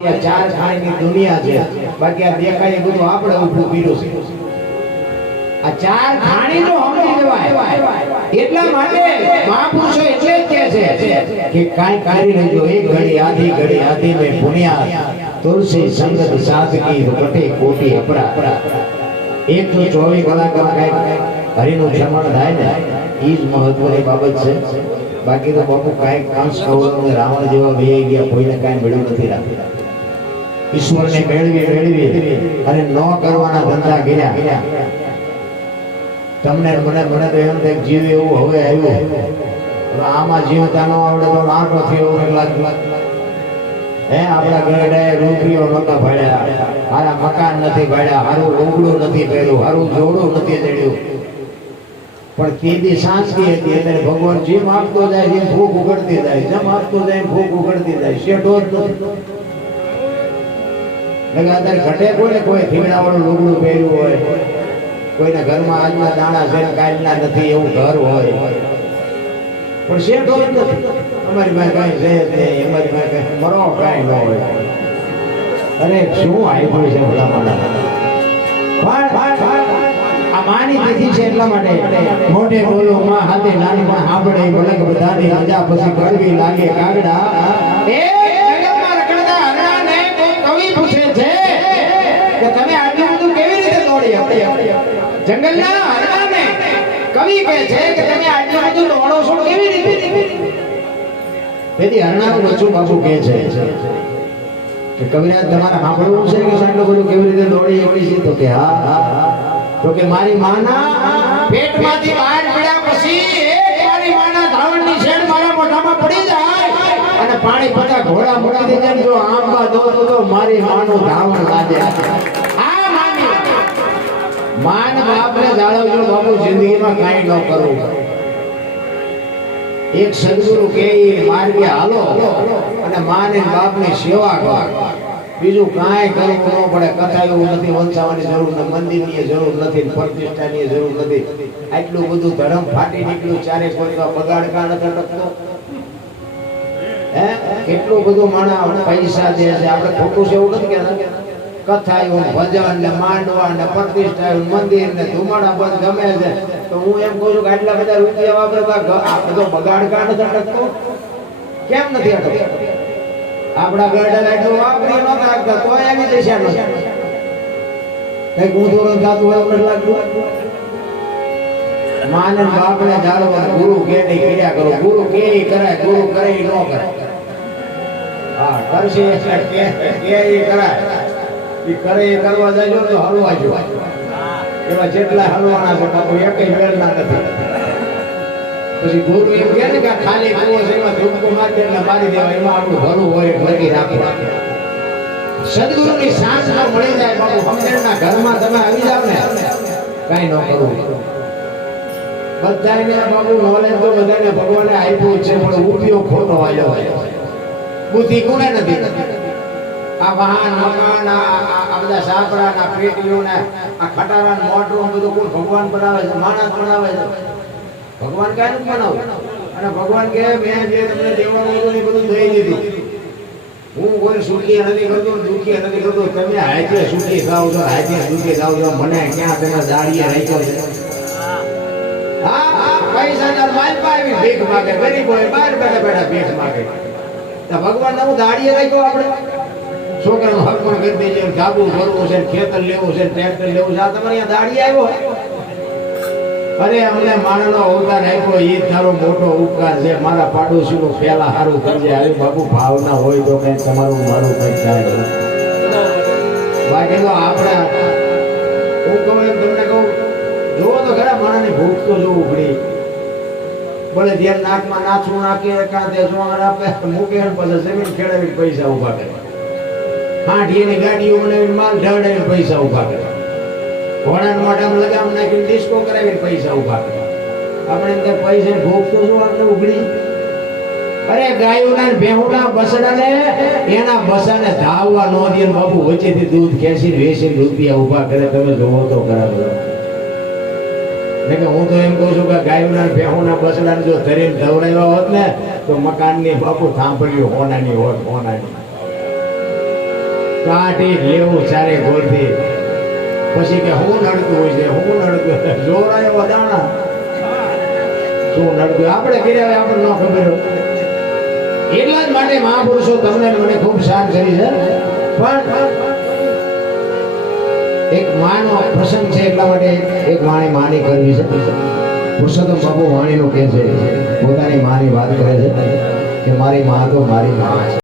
ચાર ખાણીની દુનિયા છે, બાકી આ દેખાય બધું આપણે ઊભું કર્યું છે. આ ચાર ખાણી જો સમજી લેવાય એટલા માટે મહાપુરુષો એટલે જ કહે છે કે કાઈ કરી લેજો, એક ઘડી આધી મે પુણ્યા તુલસી સંગત સાધકી કટે કોટી અપરા. 124 કલાક કાઈ હરિનું શ્રવણ થાય ને ઈ જ મહત્વની બાબત છે. બાકી તો બાપુ કાઈ કાંસ કૌરવ રાવણ જેવા વેઈ ગયા, કોઈને કાઈ મળ્યું નથી. રાખી ઈશ્વરને મેળવી અને ન કરવાના ધંધા કર્યા. તમને મને તો એમ થાય જીવ એવું હવે આવ્યું, આમાં જીવતા ન આવડે તો આંટો થયો હે. આપણા ઘરે રૂપિયો નહોતા ભાડ્યા, હારા મકાન નથી ભાડ્યા, હારું ઓગળું નથી પહેર્યું, હારું જોડું નથી ચડ્યું, પણ કેદી શાંતિ હતી. એટલે ભગવાન જેમ આપતો જાય જેમ ભૂખ ઉગડતી જાય, જેમ આપતો જાય ભૂખ ઉગડતી જાય. શેઠો જ નથી. અત્યારે ઘટે કોઈ થીગડાવાળું લુગડું પહેર્યું હોય, કોઈના ઘરમાં આજના દાણા છે કાલના નથી એવું ઘર હોય, પણ શેઠો જ નથી. અમારી પાસે કઈ છે નહીં, અમારી પાસે કઈ મરો કઈ ન હોય. અરે શું આપ્યું છે ભલા મારા. આ માની તિથિ છે એટલા માટે મોઢે બોલો માં હાથે નાની માં સાંભળે મલક બધાની મજા પછી કરવી લાગે કાગડા. એ જગતમાં રખડતા હરણાને કવિ પૂછે છે કે તમે આટલું બધું કેવી રીતે દોડી? જંગલના હરણાને કવિ કહે છે કે તમે આટલું બધું દોડો છો કેવી રીતે? તેથી હરણાનું બચ્ચું બાપુ કહે છે કે કવિરાજ તમારે સાંભળવું છે કે આટલું બધું કેવી રીતે દોડી એવડી છે? તો કે હા. તો કે મારી માના પેટમાંથી બહાર પડ્યા પછી એક મારી માના ધાવણની શેડ મારા મોઢામાં પડી જાય અને પાણી પતા ઘોડા મૂકી દે જાય, જો આંબા દો તો મારી માનું ધાવણ લાગે. આ માન બાપને જાળવજો બાપુ, જિંદગીમાં કાંઈ ન કરવું. એક સદગુરુ કે માર્ગે હાલો અને માને બાપની સેવા કરો, બીજું કાંઈ કરવું ન પડે. કથા એવું નથી વંચાવવાની જરૂર નથી, મંદિરની જરૂર નથી, પ્રતિષ્ઠાની જરૂર નથી. આટલું બધું ધર્મ ફાટી નીકળ્યું, ચારે કોઈ બગાડ કા નથી અટકતો. હે કેટલું બધું માણા પૈસા દે છે, આપણે ખોટું છે એવું નથી કે કથા એવું ભજન ને માંડવા ને પ્રતિષ્ઠા મંદિર ને ધુમાડા બંધ ગમે છે. તો હું એમ કહું છું કે આટલા બધા રૂપિયા વાપરતા આ બધો બગાડ કા નથી અટકતો? કેમ નથી અટકતો? આપડા ગરડા એટલું વાપરી ન નાખતા તો એવી દિશા નથી. કઈ ગુંદોરણ જાતું હોય એવું લાગતું. માને બાપને જાળવા, ગુરુ કે નહીં કર્યા કરો. ગુરુ કે કરાય, ગુરુ કરે ન કરાય. હા કરશે એટલે કે કરાય, એ કરે એ કરવા જાય તો હલવા જો. એવા જેટલા હલવાના છે બાપુ એકઈ વેળના નથી. પછી ગુરુ એમ કહે ને કે ખાલી કુવો છે એમાં ધૂપકો મારી એટલે મારી દેવા, એમાં આપણું ભલું હોય ભરી રાખો. સદગુરુની સાંસ ન મળી જાય બાપુ, સમજણના ઘરમાં તમે આવી જાવ ને કાંઈ ન કરવું. બધાને બાપુ નોલેજ તો બધાને ભગવાને આપ્યું છે, પણ ઉપયોગ ખોટો આવ્યો હોય. બુદ્ધિ કોને નથી? આ વાહન મકાન આ બધા સાપડાના પેટીઓના આ ખટારાના મોટરું બધું કોણ ભગવાન બનાવે છે? માણસ બનાવે છે. ભગવાન ક્યાં નથી બનાવે? અને ભગવાન કે મેં જે તમને દેવાનું હતું એ બધું દઈ દીધું. હું કોઈ સુખી નથી કરતો, દુખી નથી કરતો. તમે હાજે સુખી થાવ છો, હાજે દુખી થાવ છો. મને ક્યાં તમે દાડીએ રાખ્યો છે? હા પૈસા માલ પાવી ભીખ માગે, ગરીબ હોય બહાર બેઠા બેઠા ભીખ માગે. ભગવાન હું દાડીએ રાખ્યો? આપણે છોકરાનું હક પણ કરી દેજે, જાબુ ભરવું છે, ખેતર લેવું છે, ટ્રેક્ટર લેવું છે. આ તમારે અહીંયા દાડી આવ્યો? અરે અમને માણસનો અવતાર આપ્યો એ તારો મોટો ઉપકાર છે. મારા પાડોશીનું પહેલા સારું કરજે. આવી બાપુ ભાવના હોય તો કઈ તમારું મારું કઈ થાય. બાકી તો આપણે હું કહું એમ તમને કહું, જોવો તો ખરા માણસની ભૂખ તો જો ઉઘડી. ભલે ધ્યાન નાકમાં નાચવું નાખીએ કાં તે જોવા આપે મૂકે પછી જમીન ખેડાવી પૈસા ઉભા કરે. હાંઠીની ગાડીઓ બનાવીને માલ ઢળાવીને પૈસા ઉભા કરે. ઘોડાના મોઢામાં લગામ નાખીને ડિસ્કો કરાવીને પૈસા ઉભા કરે. આપણે એમ કે પૈસા ભૂખ તો શું આપણે ઉઘડી? અરે ગાયોના ભેહુના બસડાને એના બસાને ધાવવા ન દે બાપુ, વચ્ચેથી દૂધ ખેંચીને વેચીને રૂપિયા ઉભા કરે. તમે જોવો તો ખરા બધા. હું તો એમ કહું છું કે ગાયોના ભેહુના બસડાને જો ધરીને ધવડાવ્યા હોત ને તો મકાનની બાપુ થાંભલીઓ હોનાની હોત, હોનાની. કાઢી લેવું ચારે ગોળથી. પછી કે હું નડતું હોય છે, હું નડતું જોરાય વદાણા શું નડતું આપણે કર્યા હોય આપણને ન ખબર હોય. એટલા જ માટે મહાપુરુષો તમને ને મને ખૂબ સાર કરી છે. પણ એક માનો પ્રસંગ છે એટલા માટે એક વાણી માની કરવી છે. પુરુષોત્તમ બાપુ વાણીનું કહે છે, પોતાની માની વાત કરે છે કે મારી મા તો મારી મા છે.